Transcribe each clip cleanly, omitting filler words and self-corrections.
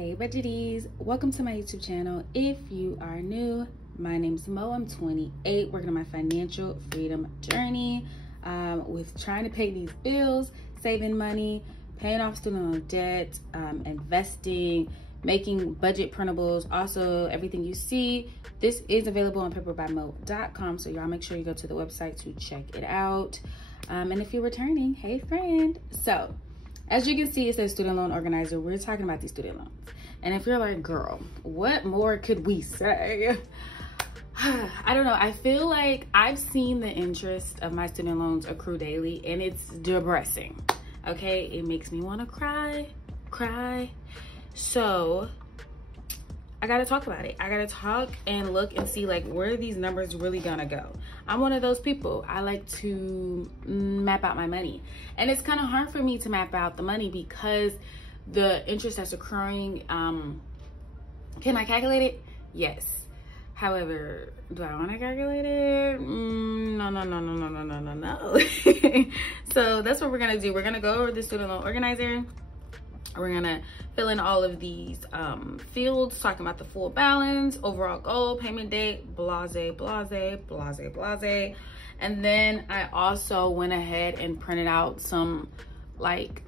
Hey budgeties, welcome to my YouTube channel. If you are new, my name's Mo. I'm 28, working on my financial freedom journey with trying to pay these bills, saving money, paying off student loan debt, investing, making budget printables. Also, everything you see, this is available on paperbymo.com, so y'all make sure you go to the website to check it out. And if you're returning, hey friend. So as you can see, it says student loan organizer. We're talking about these student loans. And if you're like, girl, what more could we say? I don't know. I feel like I've seen the interest of my student loans accrue daily, and it's depressing. Okay, it makes me want to cry. So I gotta talk about it. I gotta talk and look and see like where are these numbers really gonna go. I'm one of those people. I like to map out my money, and it's kind of hard for me to map out the money because the interest that's accruing, can I calculate it? Yes. However, do I want to calculate it? No. So that's what we're gonna do. We're gonna go over the student loan organizer. We're gonna fill in all of these fields, talking about the full balance, overall goal, payment date, blase. And then I also went ahead and printed out some like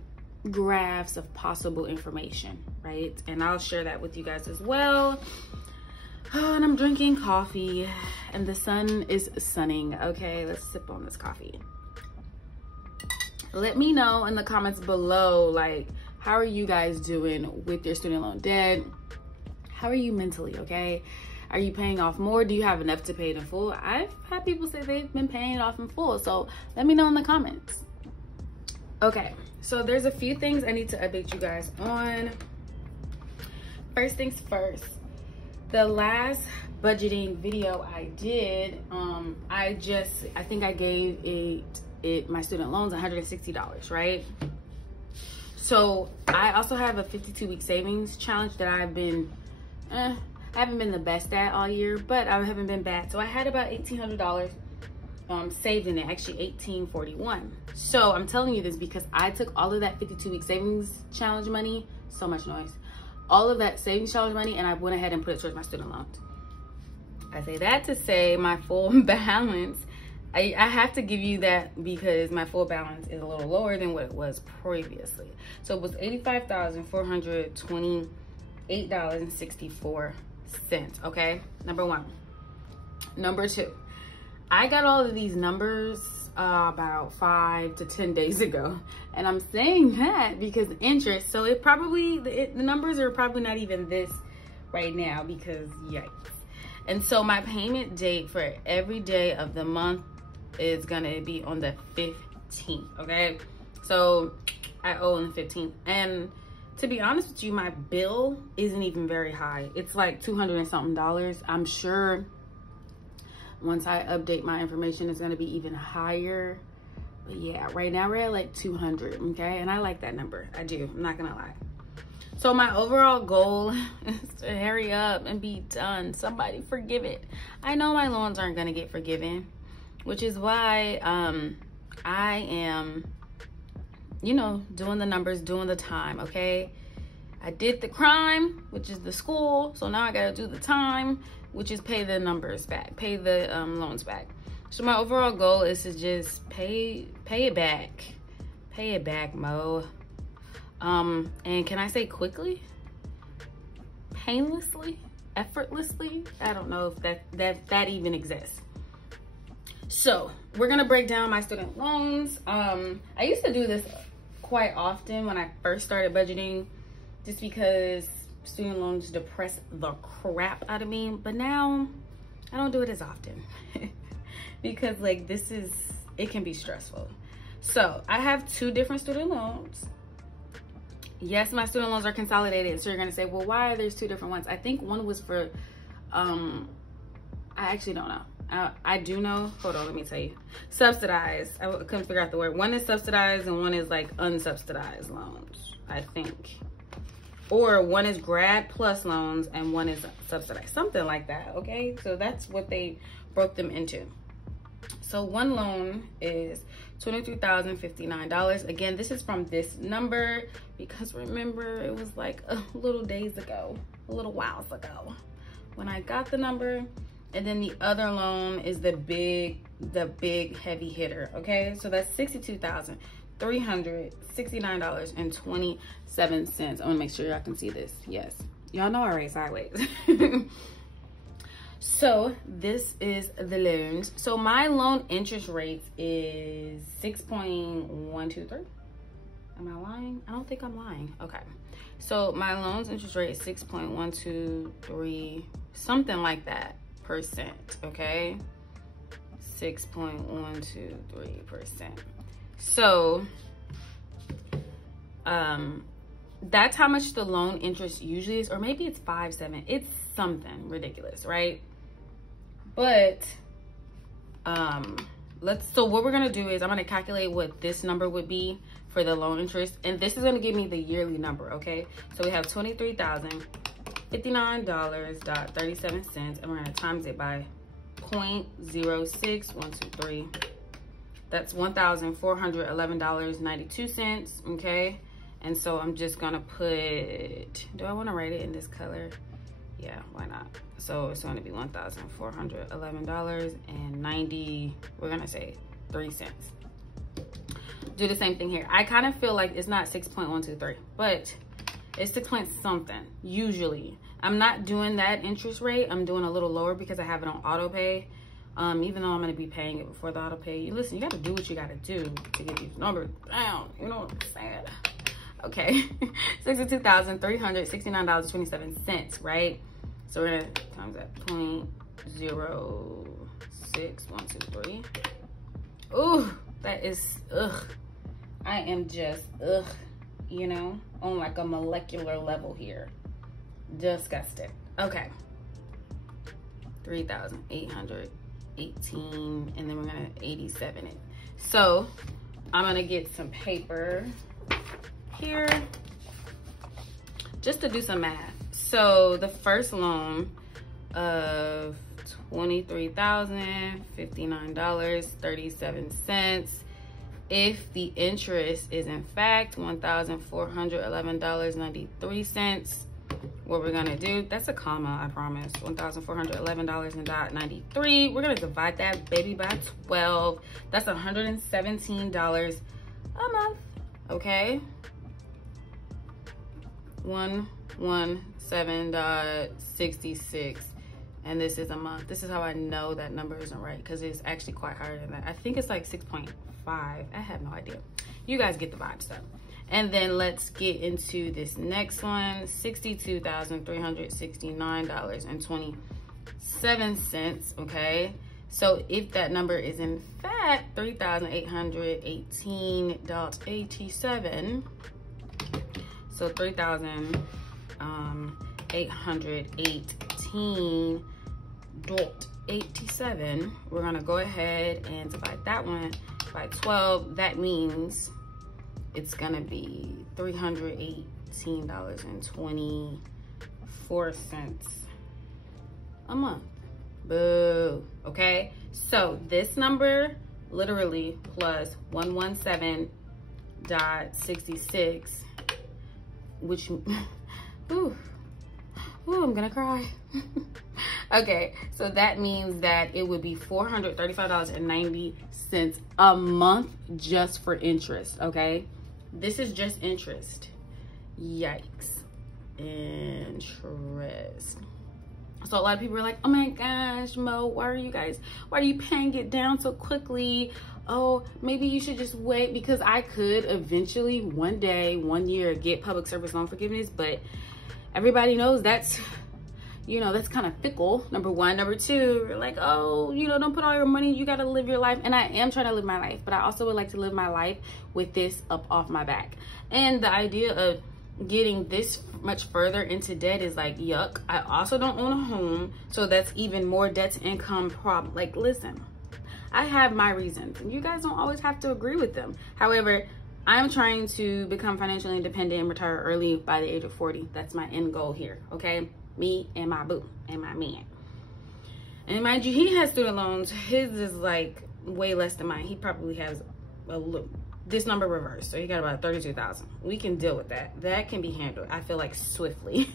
graphs of possible information, right? And I'll share that with you guys as well. Oh, and I'm drinking coffee and the sun is sunning. Okay, let's sip on this coffee. Let me know in the comments below, like, how are you guys doing with your student loan debt? How are you mentally, okay? Are you paying off more? Do you have enough to pay it in full? I've had people say they've been paying it off in full, so let me know in the comments. Okay, so there's a few things I need to update you guys on. First things first, the last budgeting video I did, I think I gave my student loans $160, right? So I also have a 52-week savings challenge that I've been, I haven't been the best at all year, but I haven't been bad. So I had about $1,800 saved in it, actually $1,841. So I'm telling you this because I took all of that 52-week savings challenge money, so much noise, all of that savings challenge money, and I went ahead and put it towards my student loans. I say that to say my full balance, I have to give you that because my full balance is a little lower than what it was previously. So it was $85,428.64, okay? Number one. Number two, I got all of these numbers about 5 to 10 days ago. And I'm saying that because interest, so it probably, the numbers are probably not even this right now because yikes. And so my payment date for every day of the month is gonna be on the 15th, okay? So I owe on the 15th. And to be honest with you, my bill isn't even very high. It's like $200 and something. I'm sure once I update my information, it's gonna be even higher. But yeah, right now we're at like 200, okay? And I like that number, I do, I'm not gonna lie. So my overall goal is to hurry up and be done. Somebody forgive it. I know my loans aren't gonna get forgiven, which is why I am, you know, doing the numbers, doing the time, okay? I did the crime, which is the school, so now I gotta do the time, which is pay the numbers back, pay the loans back. So my overall goal is to just pay it back. Pay it back, Mo. And can I say quickly? Painlessly? Effortlessly? I don't know if that even exists. So we're gonna break down my student loans. I used to do this quite often when I first started budgeting, just because student loans depress the crap out of me. But now I don't do it as often because like it can be stressful. So I have 2 different student loans. Yes, my student loans are consolidated. So you're gonna say, well, why are there 2 different ones? I think one was for, I actually don't know. I do know, hold on, let me tell you. Subsidized, I couldn't figure out the word. One is subsidized and one is like unsubsidized loans, I think. Or one is grad plus loans and one is subsidized, something like that, okay? So that's what they broke them into. So one loan is $23,059. Again, this is from this number because remember, it was like a little days ago, a little whiles ago when I got the number. And then the other loan is the big heavy hitter, okay? So that's $62,369.27. I wanna make sure y'all can see this. Yes, y'all know I write sideways. So this is the loans. So my loan interest rate is 6.123. Am I lying? I don't think I'm lying. Okay. So my loans interest rate is 6.123, something like that, percent, okay? 6.123%. So that's how much the loan interest usually is, or maybe it's 5.7. It's something ridiculous, right? But so what we're gonna do is I'm gonna calculate what this number would be for the loan interest, and this is gonna give me the yearly number, okay? So we have $23,059.37, and we're gonna times it by 0.06123. That's $1,411.92, okay? And so I'm just gonna put, do I wanna write it in this color? Yeah, why not? So it's gonna be $1,411.90, we're gonna say 3 cents. Do the same thing here. I kind of feel like it's not 6.123, but it's 6 point something, usually. I'm not doing that interest rate. I'm doing a little lower because I have it on auto pay. Even though I'm gonna be paying it before the auto pay. You listen, you gotta do what you gotta do to get these numbers down. You know what I'm saying? Okay, $62,369.27, right? So we're gonna times that 0.06123. Ooh, that is, ugh. I am just, ugh, you know, on like a molecular level here. Disgusting. Okay. 3,818, and then we're gonna 87 it. So I'm gonna get some paper here just to do some math. So the first loan of $23,059.37. If the interest is in fact $1,411.93, what we're gonna do, that's a comma, I promise, $1,411.93. We're gonna divide that baby by 12. That's $117 a month, okay? 117.66, and this is a month. This is how I know that number isn't right, because it's actually quite higher than that. I think it's like 6.5. I have no idea. You guys get the vibe stuff. And then let's get into this next one, $62,369.27, okay? So if that number is in fact $3,818.87, so $3,818.87, we're gonna go ahead and divide that one by 12. That means it's gonna be $318.24 a month. Boo. Okay, so this number literally plus 117.66, which ooh, I'm gonna cry. Okay, so that means that it would be $435.90 a month just for interest, okay? This is just interest. Yikes. Interest. So a lot of people are like, oh my gosh, Mo, why are you paying it down so quickly? Oh, maybe you should just wait, because I could eventually one day, 1 year, get public service loan forgiveness, but everybody knows that's, you know, that's kind of fickle, number one. Number two, you're like, oh, you know, don't put all your money, you got to live your life. And I am trying to live my life, but I also would like to live my life with this up off my back. And the idea of getting this much further into debt is like, yuck. I also don't own a home, so that's even more debt to income problem. Like, listen, I have my reasons, and you guys don't always have to agree with them. However, I'm trying to become financially independent and retire early by the age of 40. That's my end goal here, okay? Me and my boo and my man. And mind you, he has student loans. His is like way less than mine. He probably has this number reversed, so he got about 32,000. We can deal with that. That can be handled, I feel like, swiftly.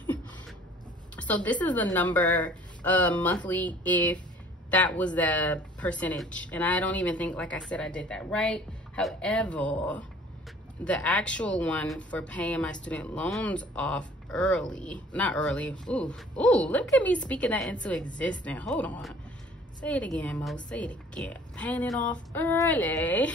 So this is the number monthly if that was the percentage, and I don't even think, like I said, I did that right. However, the actual one for paying my student loans off early, not early, ooh, look at me speaking that into existence. Hold on, say it again, Mo, say it again. Paying it off early.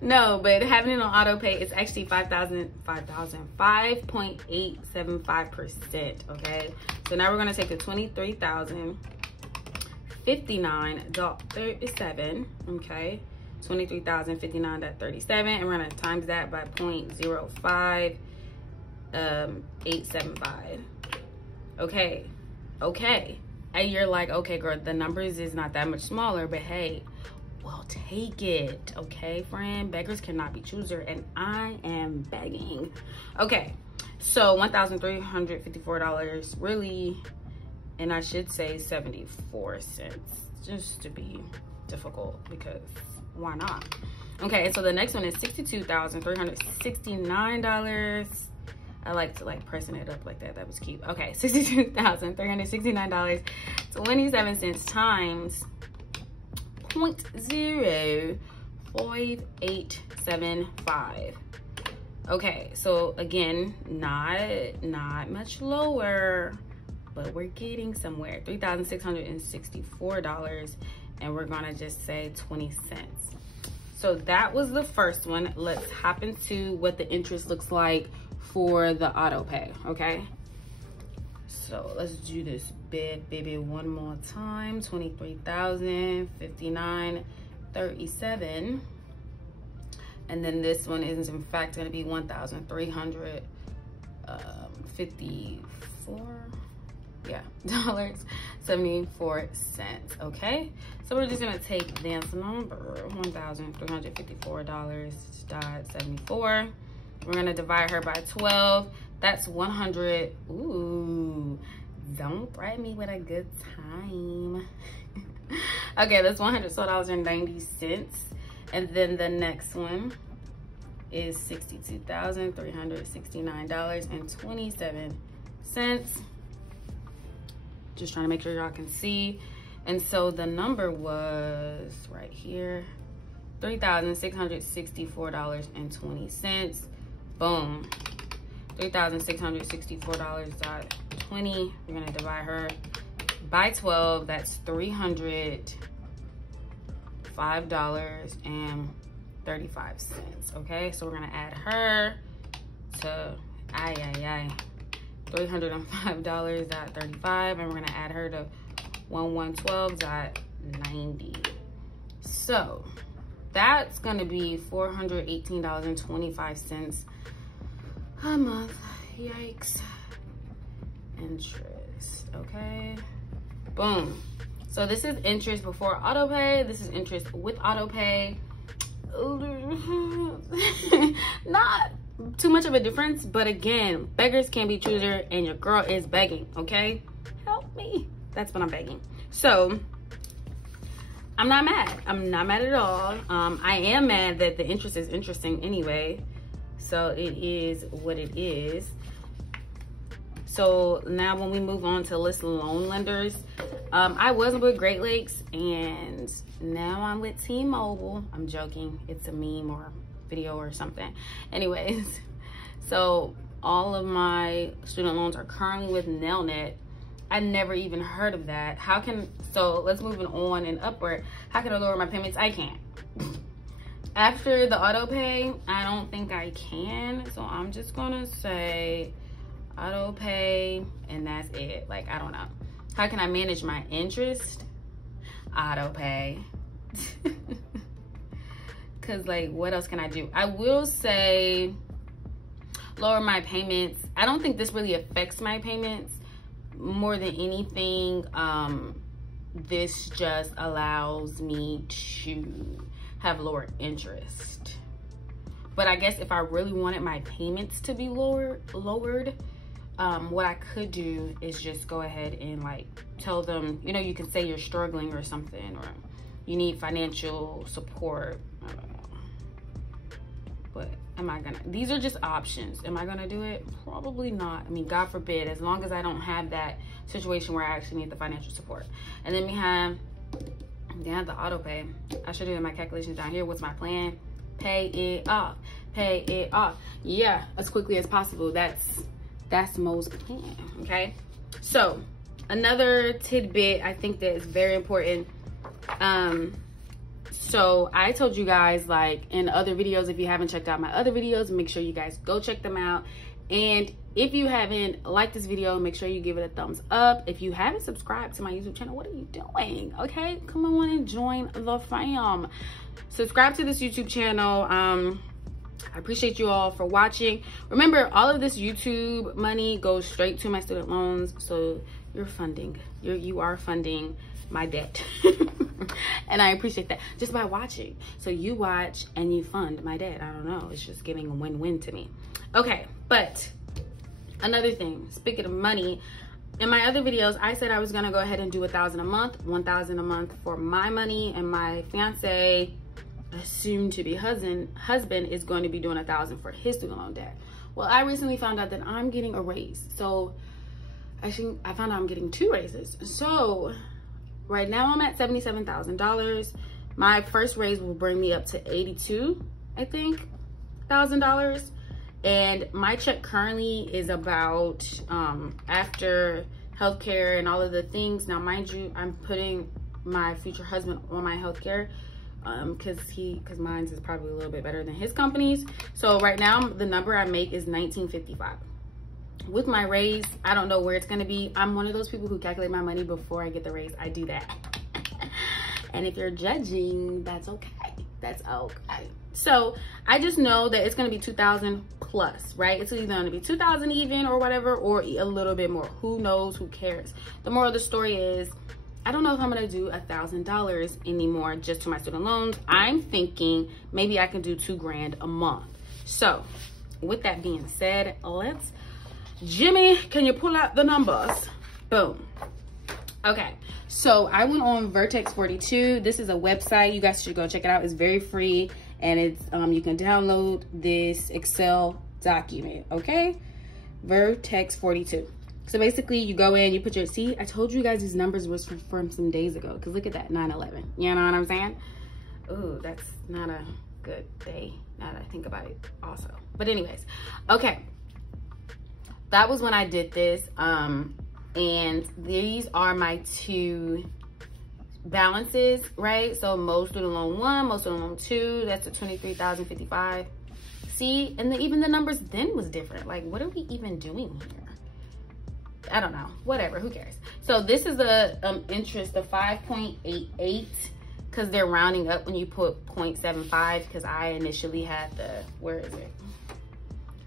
No, but having it on auto pay, it's actually 5.875%. Okay, so now we're gonna take the $23,059.37. Okay, $23,059.37, and we're gonna times that by 0.05875. Okay. And you're like, okay, girl, the numbers is not that much smaller, but hey, well, take it, okay, friend? Beggars cannot be choosers, and I am begging. Okay, so $1,354, really, and I should say 74 cents, just to be difficult, because why not? Okay, and so the next one is $62,369. I like to like pressing it up like that. That was cute. Okay, $62,369.27 times 0.05875. Okay, so again, not much lower, but we're getting somewhere. $3,664, and we're gonna just say 20 cents. So that was the first one. Let's hop into what the interest looks like for the auto pay, okay? So let's do this bad baby one more time. $23,059.37, and then this one is in fact going to be $1,354, yeah, $74. Okay, so we're just going to take this number, $1,354.74. We're going to divide her by 12. That's 100. Ooh, don't threaten me with a good time. Okay, that's $100.90. And then the next one is $62,369.27. Just trying to make sure y'all can see. And so the number was right here, $3,664.20. Boom. $3,664.20. We're gonna divide her by 12. That's $305.35. Okay, so we're gonna add her to $305.35, and we're gonna add her to 1112.90. So that's gonna be $418.25 a month. Yikes. Interest. Okay, boom. So this is interest before auto pay. This is interest with auto pay. Not too much of a difference, but again, beggars can be choosers, and your girl is begging. Okay, help me. That's what I'm begging. So I'm not mad. I'm not mad at all. I am mad that the interest is interesting anyway. So it is what it is. So now when we move on to list loan lenders, I wasn't with Great Lakes, and now I'm with T-Mobile. I'm joking. It's a meme or video or something. Anyways, so all of my student loans are currently with Nelnet. I never even heard of that. So let's move on and upward. How can I lower my payments? I can't. After the auto pay, I don't think I can. So I'm just gonna say auto pay, and that's it. Like, I don't know. How can I manage my interest? Auto pay. Cause like, what else can I do? I will say lower my payments. I don't think this really affects my payments. More than anything, this just allows me to have lower interest. But I guess if I really wanted my payments to be lowered, what I could do is just go ahead and like tell them, you know, you can say you're struggling or something, or you need financial support. I don't know. But am I gonna, these are just options. Am I gonna do it? Probably not. I mean, God forbid, as long as I don't have that situation where I actually need the financial support. And then we have the auto pay. I should have done my calculations down here. What's my plan? Pay it off. Pay it off. Yeah, as quickly as possible. That's Mo's plan, okay? So another tidbit I think that is very important. So I told you guys, like in other videos, if you haven't checked out my other videos, make sure you guys go check them out. And if you haven't liked this video, make sure you give it a thumbs up. If you haven't subscribed to my YouTube channel, what are you doing? Okay, come on and join the fam. Subscribe to this YouTube channel. I appreciate you all for watching. Remember, all of this YouTube money goes straight to my student loans. So you're funding, you are funding my debt. And I appreciate that just by watching. So you watch and you fund my debt. I don't know, it's just giving a win-win to me. Okay, but another thing, speaking of money, in my other videos, I said I was gonna go ahead and do $1,000 a month, $1,000 a month for my money, and my fiance, assumed to be husband is going to be doing $1,000 for his student loan debt. Well, I recently found out that I'm getting a raise. So actually, I found out I'm getting 2 raises. So right now I'm at $77,000. My first raise will bring me up to $82,000, I think, $1,000. And my check currently is about, after healthcare and all of the things. Now, mind you, I'm putting my future husband on my healthcare, because mine is probably a little bit better than his company's. So right now the number I make is $19.55. With my raise, I don't know where it's gonna be. I'm one of those people who calculate my money before I get the raise. I do that. And if you're judging, that's okay. That's okay. So I just know that it's gonna be 2,000 plus, right? It's either gonna be 2,000 even or whatever, or a little bit more. Who knows? Who cares? The moral of the story is, I don't know if I'm gonna do $1,000 anymore just to my student loans. I'm thinking maybe I can do $2 grand a month. So with that being said, let's, Jimmy, can you pull out the numbers? Boom. Okay, so I went on Vertex 42. This is a website. You guys should go check it out. It's very free, and it's you can download this Excel document, okay? Vertex 42. So basically, you go in, you put your, see, I told you guys these numbers was from some days ago, because look at that, 9/11. You know what I'm saying? Ooh, that's not a good day, now that I think about it also. But anyways, okay. That was when I did this. And these are my 2 balances, right? So most student loan 1, most student loan 2, that's at $23,055. See, and even the numbers then was different. Like, what are we even doing here? I don't know, whatever, who cares? So this is the interest of 5.88, because they're rounding up when you put 0.75, because I initially had the, where is it?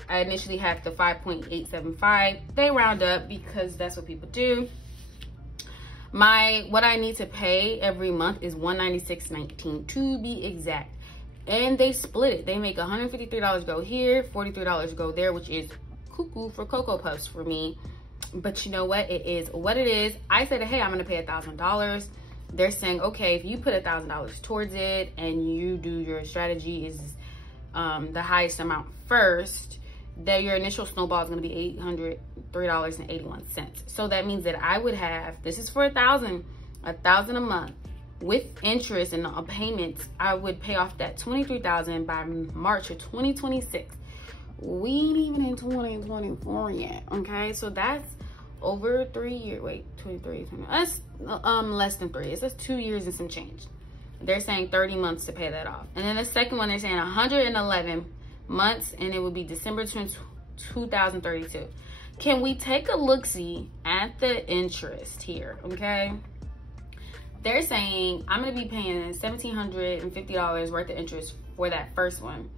I initially had the 5.875. They round up because that's what people do. What I need to pay every month is $196.19 to be exact. And they split it. They make $153 go here, $43 go there, which is cuckoo for Cocoa Puffs for me. But you know what? It is what it is. I said, hey, I'm gonna pay $1,000. They're saying, okay, if you put $1,000 towards it and you do your strategy is the highest amount first, that your initial snowball is going to be $803.81. So that means that I would have, this is for $1,000 a month with interest and payments. I would pay off that $23,000 by March of 2026. We ain't even in 2024 yet. Okay, so that's over 3 years. Wait, 23, that's less than 3. It's just 2 years and some change. They're saying 30 months to pay that off. And then the second one, they're saying 111 months, and it would be December 2032. Can we take a look-see at the interest here? Okay, they're saying I'm gonna be paying $1,750 worth of interest for that first one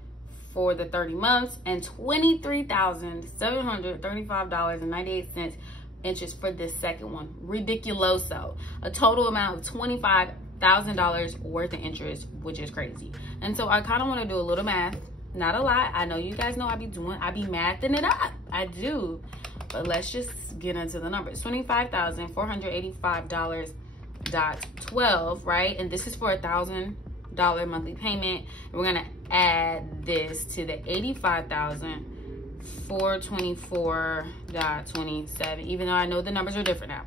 for the 30 months, and $23,735.98 interest for this second one. Ridiculoso. A total amount of $25,000 worth of interest, which is crazy. And so I kind of want to do a little math. Not a lot. I know you guys know I be mathing it up. I do. But let's just get into the numbers. $25,485 $1,000.12, right? And this is for $1,000 monthly payment. And we're gonna add this to the $85,424.27, even though I know the numbers are different now.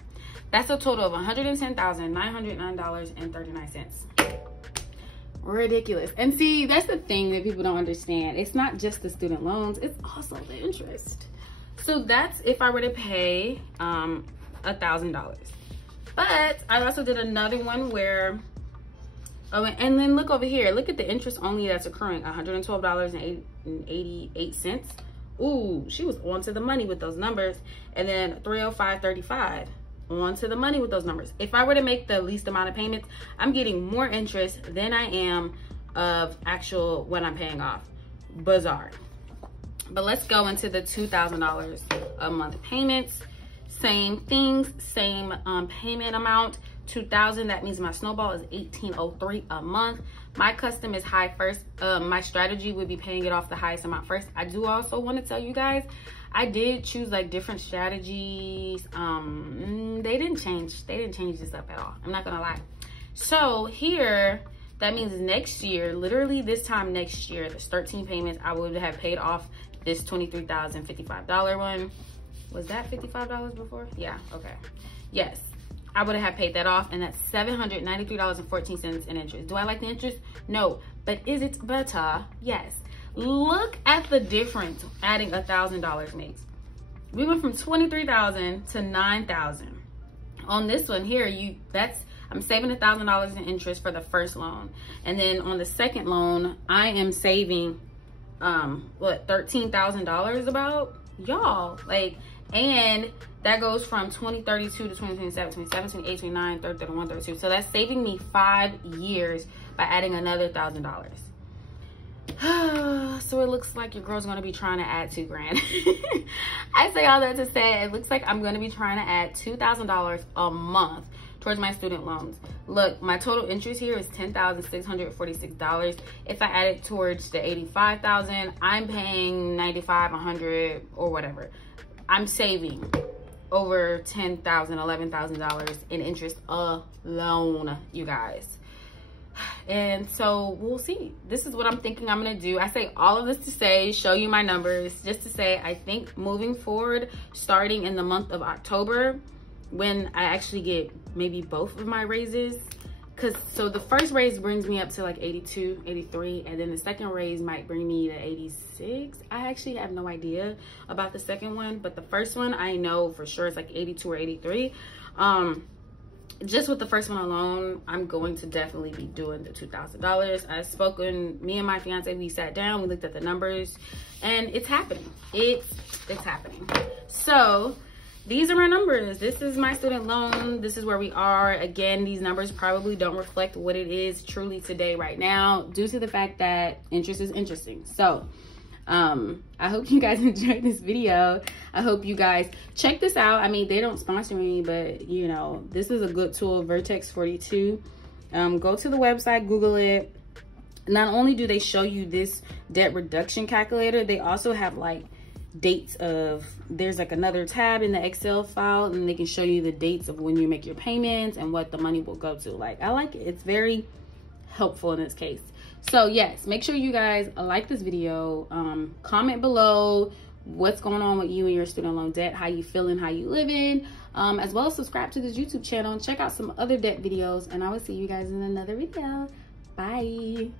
That's a total of $110,909.39. Ridiculous. And see, that's the thing that people don't understand. It's not just the student loans, it's also the interest. So that's if I were to pay $1,000. But I also did another one where, oh, and then look over here, look at the interest only that's accruing, $112.88. Ooh, she was on to the money with those numbers. And then $305.35. On to the money with those numbers. If I were to make the least amount of payments, I'm getting more interest than I am of actual what I'm paying off. Bizarre. But let's go into the $2,000 a month payments. Same things, same payment amount. $2,000, that means my snowball is $1,803 a month. My custom is high first. My strategy would be paying it off the highest amount first. I do also want to tell you guys, I did choose like different strategies. They didn't change this up at all. I'm not gonna lie. So here, that means next year, literally this time next year, there's 13 payments. I would have paid off this $23,055 one. Was that $55 before? Yeah, okay. Yes, I would have paid that off, and that's $793.14 in interest. Do I like the interest? No, but is it better? Yes. Look at the difference adding $1,000 makes. We went from $23,000 to $9,000. On this one here, I'm saving $1,000 in interest for the first loan, and then on the second loan, I am saving what, $13,000 about, y'all, like, and that goes from 2032 to 2027, 27, 28, 29, 30, 31, 32. So that's saving me 5 years by adding another $1,000. So it looks like your girl's gonna be trying to add $2,000. I say all that to say it looks like I'm gonna be trying to add $2,000 a month towards my student loans. Look, my total interest here is $10,646. If I add it towards the $85,000, I'm paying $95, $100, or whatever. I'm saving over $10,000, $11,000 in interest alone, you guys. And so we'll see. This is what I'm thinking I'm gonna do. I say all of this to say, show you my numbers, just to say, I think moving forward, starting in the month of October, when I actually get maybe both of my raises, so the first raise brings me up to like 82, 83, and then the second raise might bring me to 86. I actually have no idea about the second one, but the first one I know for sure it's like 82 or 83. Just with the first one alone, I'm going to definitely be doing the $2,000. I've spoken, me and my fiance, we sat down, we looked at the numbers, and it's happening. It's happening. So these are my numbers. This is my student loan. This is where we are. Again, these numbers probably don't reflect what it is truly today right now, due to the fact that interest is interesting. So I hope you guys enjoyed this video. I hope you guys check this out. I mean, they don't sponsor me, but you know, this is a good tool, Vertex 42. Go to the website, Google it. Not only do they show you this debt reduction calculator, they also have like dates of, there's like another tab in the Excel file, and they can show you the dates of when you make your payments and what the money will go to. Like, I like it. It's very helpful in this case. So yes, make sure you guys like this video, comment below what's going on with you and your student loan debt, how you feeling, how you living, as well as subscribe to this YouTube channel and check out some other debt videos, and I will see you guys in another video. Bye.